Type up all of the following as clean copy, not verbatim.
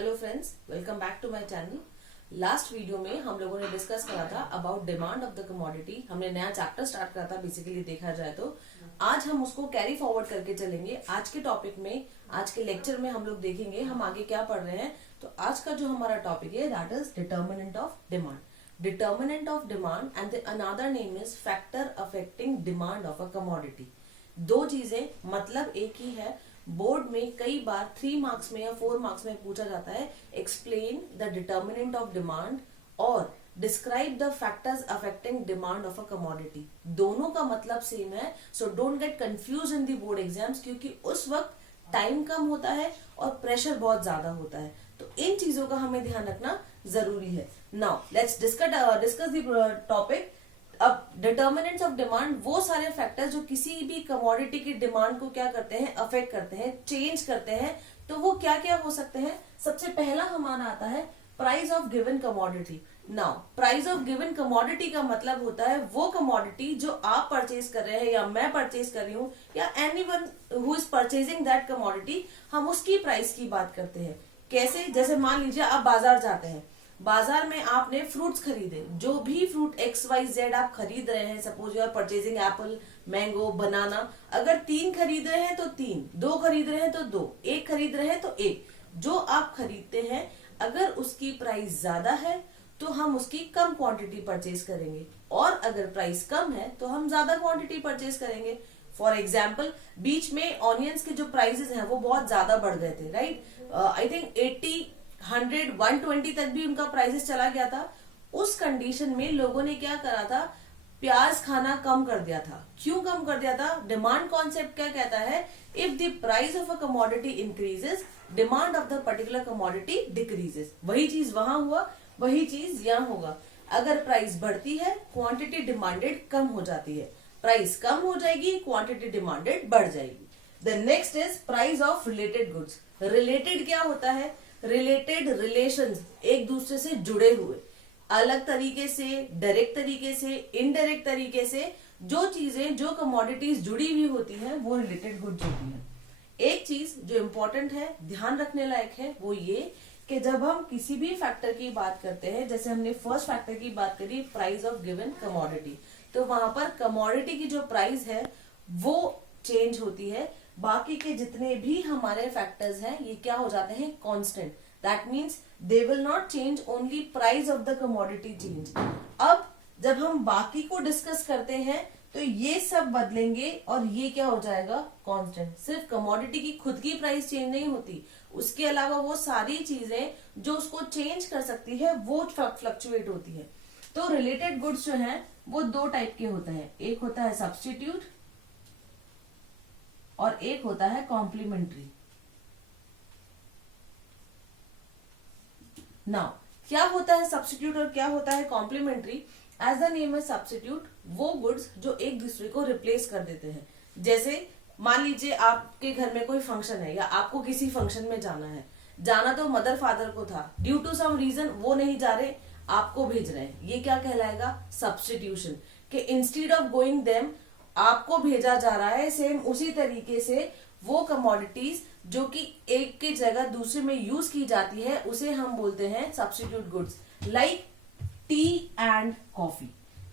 Hello friends, welcome back to my channel. Last video में हम लोगों ने डिस्कस करा था about demand of the commodity. हमने नया चैप्टर स्टार्ट करा था बेसिकली देखा जाए तो। आज हम उसको कैरी फॉरवर्ड करके चलेंगे। आज के टॉपिक में, आज के लेक्चर में हम लोग देखेंगे हम आगे क्या पढ़ रहे हैं। तो आज का जो हमारा टॉपिक है that is determinant of demand. Determinant of demand and another name is factor affecting demand of a commodity. दो चीजें मतलब एक ही है। बोर्ड में कई बार 3 मार्क्स में या 4 मार्क्स में पूछा जाता है explain the determinant of demand और describe the factors affecting demand of a commodity. दोनों का मतलब सेम है, so don't get confuse in the board exams, क्योंकि उस वक्त टाइम कम होता है और प्रेशर बहुत ज्यादा होता है। तो इन चीजों का हमें ध्यान रखना जरूरी है। Now let's discuss the topic. अब डिटर्मिनेंट्स ऑफ डिमांड वो सारे फैक्टर्स जो किसी भी कमोडिटी की डिमांड को क्या करते हैं, अफेक्ट करते हैं, चेंज करते हैं। तो वो क्या क्या हो सकते हैं। सबसे पहला हमारा आता है price of given commodity. Now price of given commodity का मतलब होता है वो कमोडिटी जो आप परचेज कर रहे हैं या मैं परचेज कर रही हूँ या anyone who is purchasing that commodity, हम उसकी प्राइस की बात करते हैं। कैसे? जैसे मान लीजिए आप बाजार जाते हैं, बाजार में आपने फ्रूट्स खरीदे, जो भी फ्रूट XYZ आप खरीद रहे हैं, suppose you are purchasing apple, mango, banana. अगर 3 खरीद रहे हैं तो 3, 2 खरीद रहे हैं तो 2, 1 खरीद रहे हैं तो 1। जो आप खरीदते हैं अगर उसकी प्राइस ज्यादा है तो हम उसकी कम क्वांटिटी परचेज करेंगे, और अगर प्राइस कम है तो हम ज्यादा क्वांटिटी परचेज करेंगे। फॉर एग्जाम्पल, बीच में ऑनियंस के जो प्राइसेस हैं वो बहुत ज्यादा बढ़ गए थे, राइट। आई थिंक 80, 100, 120 तक भी उनका प्राइसेस चला गया था। उस कंडीशन में लोगों ने क्या करा था, प्याज खाना कम कर दिया था। क्यों कम कर दिया था? डिमांड कॉन्सेप्ट क्या कहता है, if the price of a commodity increases, demand of the particular commodity decreases. वही चीज वहां हुआ, वही चीज यहाँ होगा। अगर प्राइस बढ़ती है, क्वांटिटी डिमांडेड कम हो जाती है। प्राइस कम हो जाएगी, क्वांटिटी डिमांडेड बढ़ जाएगी। The next is price of related goods. Related क्या होता है? रिलेटेड रिलेशंस, एक दूसरे से जुड़े हुए, अलग तरीके से, डायरेक्ट तरीके से, इनडायरेक्ट तरीके से जो चीजें, जो कमोडिटीज जुड़ी हुई होती हैं वो रिलेटेड गुड्स होती हैं। एक चीज जो इंपॉर्टेंट है, ध्यान रखने लायक है, वो ये कि जब हम किसी भी फैक्टर की बात करते हैं, जैसे हमने फर्स्ट फैक्टर की बात करी प्राइस ऑफ गिवन कमोडिटी, तो वहां पर कमोडिटी की जो प्राइस है वो चेंज होती है। बाकी के जितने भी हमारे फैक्टर्स हैं ये क्या हो जाते हैं, constant. That means they will not change, only price of the commodity change. अब जब हम बाकी को डिस्कस करते हैं तो ये सब बदलेंगे और ये क्या हो जाएगा, कांस्टेंट। सिर्फ कमोडिटी की खुद की प्राइस चेंज नहीं होती, उसके अलावा वो सारी चीजें जो उसको चेंज कर सकती है वो फ्लक्चुएट होती है। तो रिलेटेड गुड्स जो हैं वो 2 टाइप के होते हैं, एक होता है सब्स्टिट्यूट और एक होता है कॉम्प्लीमेंट्री। नाउ क्या होता है सब्स्टिट्यूट और क्या होता है कॉम्प्लीमेंट्री? एज द नेम है सब्स्टिट्यूट, वो गुड्स जो एक दूसरे को रिप्लेस कर देते हैं। जैसे मान लीजिए आपके घर में कोई फंक्शन है या आपको किसी फंक्शन में जाना है, जाना तो मदर फादर को था, ड्यू टू सम रीजन वो नहीं जा रहे, आपको भेज रहे हैं, ये क्या कहलाएगा, सब्स्टिट्यूशन। कि इंस्टीड ऑफ गोइंग देम आपको भेजा जा रहा है, सेम उसी तरीके से वो कमोडिटीज जो कि एक की जगह दूसरे में यूज की जाती है उसे हम बोलते हैं substitute goods. Like T and coffee.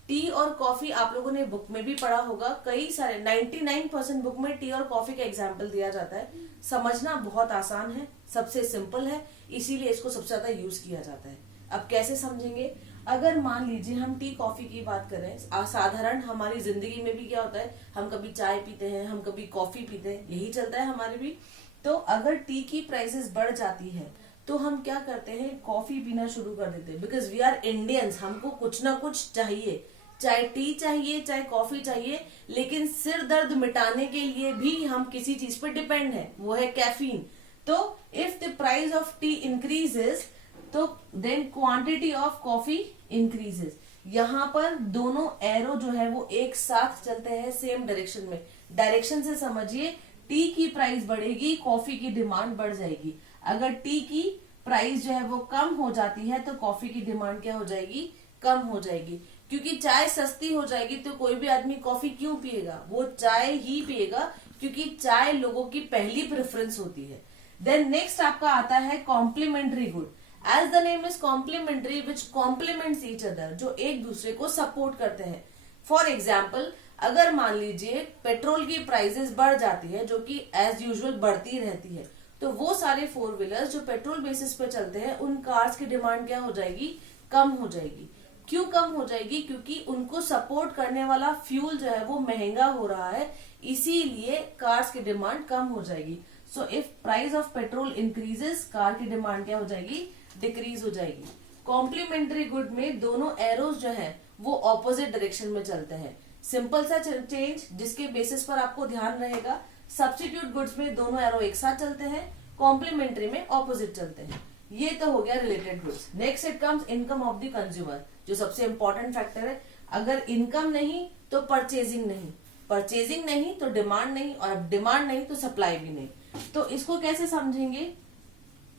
T और कॉफी आप लोगों ने बुक में भी पढ़ा होगा, कई सारे 99% बुक में टी और कॉफी का एग्जाम्पल दिया जाता है। समझना बहुत आसान है, सबसे सिंपल है, इसीलिए इसको सबसे ज्यादा यूज किया जाता है। अब कैसे समझेंगे? अगर मान लीजिए हम टी कॉफी की बात करें, साधारण हमारी जिंदगी में भी क्या होता है, हम कभी चाय पीते हैं, हम कभी कॉफी पीते हैं, यही चलता है हमारे भी। तो अगर टी की प्राइसेस बढ़ जाती है तो हम क्या करते हैं, कॉफी पीना शुरू कर देते हैं। बिकॉज वी आर इंडियंस, हमको कुछ ना कुछ चाहिए, चाहे टी चाहिए चाहे कॉफी चाहिए, लेकिन सिर दर्द मिटाने के लिए भी हम किसी चीज पर डिपेंड है, वो है कैफीन। तो if the price of tea increases तो then quantity of coffee increases. यहाँ पर दोनों एरो जो है वो एक साथ चलते हैं सेम डायरेक्शन में। डायरेक्शन से समझिए, टी की प्राइस बढ़ेगी, कॉफी की डिमांड बढ़ जाएगी। अगर टी की प्राइस जो है वो कम हो जाती है तो कॉफी की डिमांड क्या हो जाएगी, कम हो जाएगी। क्योंकि चाय सस्ती हो जाएगी तो कोई भी आदमी कॉफी क्यों पिएगा, वो चाय ही पिएगा, क्योंकि चाय लोगों की पहली प्रेफरेंस होती है। देन नेक्स्ट आपका आता है complementary good. As the name is complementary which complements each other, जो एक दूसरे को सपोर्ट करते हैं। फॉर एग्जाम्पल, अगर मान लीजिए पेट्रोल की प्राइसेस बढ़ जाती है, जो कि एज यूजुअल बढ़ती रहती है, तो वो सारे फोर व्हीलर्स जो पेट्रोल बेसिस पे चलते हैं, उन कार्स की डिमांड क्या हो जाएगी, कम हो जाएगी। क्यों कम हो जाएगी? क्योंकि उनको सपोर्ट करने वाला फ्यूल जो है वो महंगा हो रहा है, इसीलिए कार्स की डिमांड कम हो जाएगी। So if price of petrol increases, car की डिमांड क्या हो जाएगी, डिक्रीज हो जाएगी। कॉम्प्लीमेंट्री गुड में दोनों एरोज जो है वो ऑपोजिट डायरेक्शन में चलते हैं। सिंपल सा चेंज जिसके बेसिस पर आपको ध्यान रहेगा, सब्स्टिट्यूट गुड्स में दोनों एरो एक साथ चलते हैं, कॉम्प्लीमेंट्री में ऑपोजिट चलते हैं। ये तो हो गया related goods. Next it comes income of the consumer, जो सबसे इंपॉर्टेंट फैक्टर है। अगर इनकम नहीं तो परचेजिंग नहीं, परचेजिंग नहीं तो डिमांड नहीं, और अब डिमांड नहीं तो सप्लाई भी नहीं। तो इसको कैसे समझेंगे?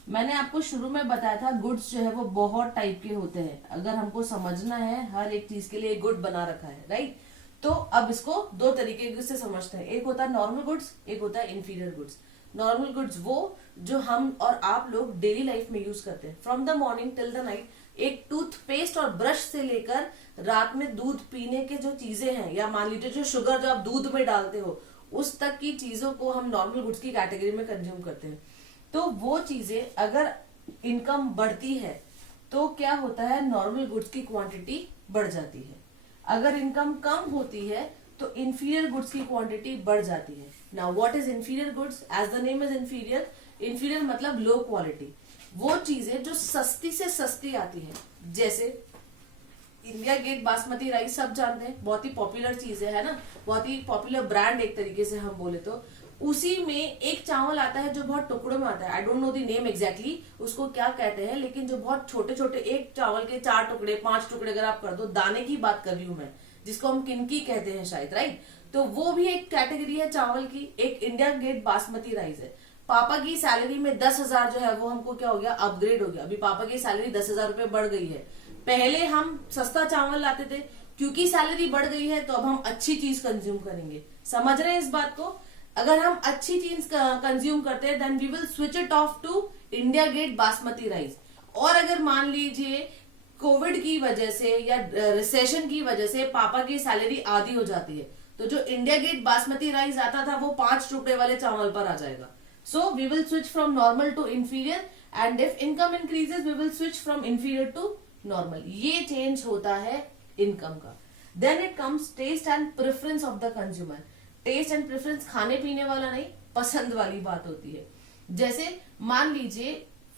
मैंने आपको शुरू में बताया था गुड्स जो है वो बहुत टाइप के होते हैं। अगर हमको समझना है, हर एक चीज के लिए एक गुड बना रखा है, राइट? तो अब इसको दो तरीके से समझते हैं। एक होता है नॉर्मल गुड्स, एक होता है इंफीरियर गुड्स। नॉर्मल गुड्स वो जो हम और आप लोग डेली लाइफ में यूज करते हैं, from the morning till the night. एक टूथपेस्ट और ब्रश से लेकर रात में दूध पीने के जो चीजें हैं, या मान लीजिए जो शुगर जो आप दूध में डालते हो, उस तक की चीजों को हम नॉर्मल गुड्स की कैटेगरी में कंज्यूम करते हैं। तो वो चीजें अगर इनकम बढ़ती है तो क्या होता है, नॉर्मल गुड्स की क्वांटिटी बढ़ जाती है। अगर इनकम कम होती है तो इंफीरियर गुड्स की क्वांटिटी बढ़ जाती है। Now what is inferior goods? As the name is inferior. Inferior मतलब लो क्वालिटी। वो चीजें जो सस्ती से सस्ती आती है, जैसे इंडिया गेट बासमती राइस सब जानते हैं, बहुत ही पॉपुलर चीज है ना, बहुत ही पॉपुलर ब्रांड एक तरीके से हम बोले तो। उसी में एक चावल आता है जो बहुत टुकड़ों में आता है, I don't know the name exactly उसको क्या कहते हैं, लेकिन जो बहुत छोटे छोटे, एक चावल के 4 टुकड़े 5 टुकड़े अगर आप कर दो, दाने की बात कर रही हूं मैं, जिसको हम किनकी कहते हैं शायद, राइट? तो वो भी एक कैटेगरी है चावल की। एक इंडिया गेट बासमती राइस है। पापा की सैलरी में 10,000 जो है वो हमको क्या हो गया, अपग्रेड हो गया। अभी पापा की सैलरी 10,000 रुपए बढ़ गई है। पहले हम सस्ता चावल लाते थे, क्योंकि सैलरी बढ़ गई है तो अब हम अच्छी चीज कंज्यूम करेंगे। समझ रहे हैं इस बात को? अगर हम अच्छी चीज कंज्यूम करते हैं then we will switch it off to India Gate basmati rice. और अगर मान लीजिए कोविड की वजह से या रिसेशन की वजह से पापा की सैलरी आधी हो जाती है, तो जो इंडिया गेट बासमती राइस आता था वो 5 टुकड़े वाले चावल पर आ जाएगा। So we will switch from normal to inferior, and if income increases we will switch from inferior to normal. ये चेंज होता है इनकम का। Then it comes taste and preference of the consumer. Taste and preference खाने पीने वाला नहीं, पसंद वाली बात होती है। जैसे मान लीजिए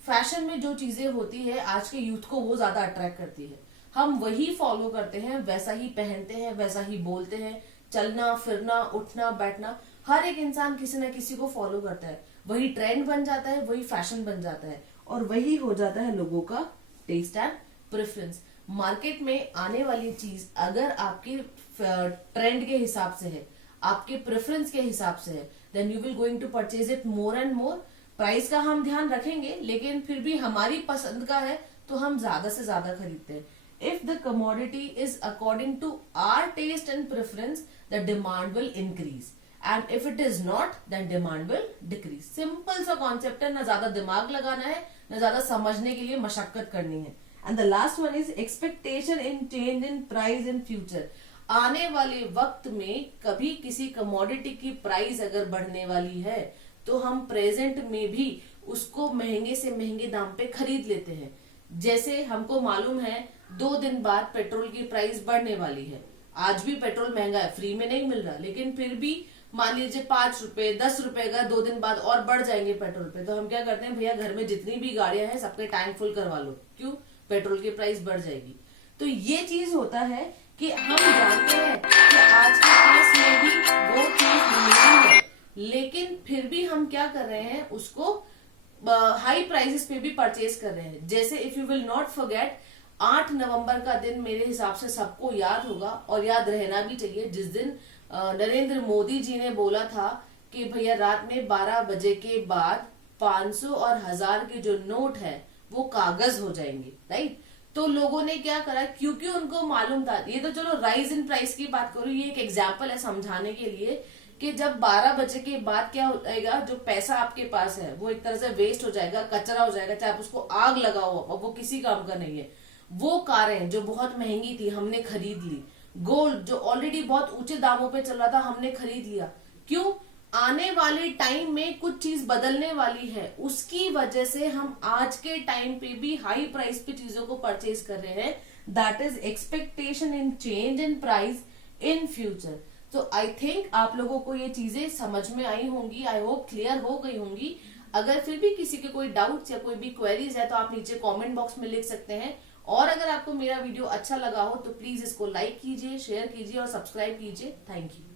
फैशन में जो चीजें होती है आज के यूथ को वो ज्यादा अट्रैक्ट करती है, हम वही फॉलो करते हैं, वैसा ही पहनते हैं, वैसा ही बोलते हैं। चलना फिरना उठना बैठना, हर एक इंसान किसी न किसी को फॉलो करता है। वही ट्रेंड बन जाता है, वही फैशन बन जाता है, और वही हो जाता है लोगों का टेस्ट एंड प्रेफरेंस। मार्केट में आने वाली चीज अगर आपके ट्रेंड के हिसाब से है, आपके प्रेफरेंस के हिसाब से है, then you will going to purchase it more and more. Price का हम ध्यान रखेंगे, लेकिन फिर भी हमारी पसंद का है तो हम ज्यादा से ज्यादा खरीदते हैं। If the commodity is according to our taste and preference, the demand will increase, and if it is not then demand will decrease. Simple सा कॉन्सेप्ट है, ना ज्यादा दिमाग लगाना है, ना ज्यादा समझने के लिए मशक्कत करनी है। And the last one is expectation in change in price in future. आने वाले वक्त में कभी किसी कमोडिटी की प्राइस अगर बढ़ने वाली है तो हम प्रेजेंट में भी उसको महंगे से महंगे दाम पे खरीद लेते हैं। जैसे हमको मालूम है 2 दिन बाद पेट्रोल की प्राइस बढ़ने वाली है। आज भी पेट्रोल महंगा है, फ्री में नहीं मिल रहा, लेकिन फिर भी मान लीजिए 5 रुपए 10 रुपए का 2 दिन बाद और बढ़ जाएंगे पेट्रोल पे, तो हम क्या करते हैं, भैया घर में जितनी भी गाड़ियां हैं सबके टैंक फुल करवा लो। क्यों? पेट्रोल की प्राइस बढ़ जाएगी। तो ये चीज होता है कि हम जानते हैं कि आज के केस में भी वो चीज नहीं है, लेकिन फिर भी हम क्या कर रहे हैं, उसको हाई प्राइसेस पे भी परचेज कर रहे हैं। जैसे if you will not forget, 8 नवंबर का दिन मेरे हिसाब से सबको याद होगा और याद रहना भी चाहिए, जिस दिन नरेंद्र मोदी जी ने बोला था कि भैया रात में 12 बजे के बाद 500 और 1000 के जो नोट है वो कागज हो जाएंगे, राइट? तो लोगों ने क्या करा, क्योंकि उनको मालूम था, ये तो चलो राइज इन प्राइस की बात करूं, ये एक एग्जाम्पल है समझाने के लिए कि जब 12 बजे के बाद क्या हो जाएगा, जो पैसा आपके पास है वो एक तरह से वेस्ट हो जाएगा, कचरा हो जाएगा, चाहे आप उसको आग लगाओ, अब वो किसी काम का नहीं है। वो कारें जो बहुत महंगी थी हमने खरीद ली, गोल्ड जो ऑलरेडी बहुत ऊंचे दामों पे चल रहा था हमने खरीद लिया। क्यों? आने वाले टाइम में कुछ चीज बदलने वाली है, उसकी वजह से हम आज के टाइम पे भी हाई प्राइस पे चीजों को परचेज कर रहे हैं। That is expectation in change in price in future. तो आई थिंक आप लोगों को ये चीजें समझ में आई होंगी, आई होप क्लियर हो गई होंगी। अगर फिर भी किसी के कोई डाउट्स या कोई भी क्वेरीज है तो आप नीचे कमेंट बॉक्स में लिख सकते हैं। और अगर आपको मेरा वीडियो अच्छा लगा हो तो प्लीज इसको लाइक कीजिए, शेयर कीजिए और सब्सक्राइब कीजिए। Thank you.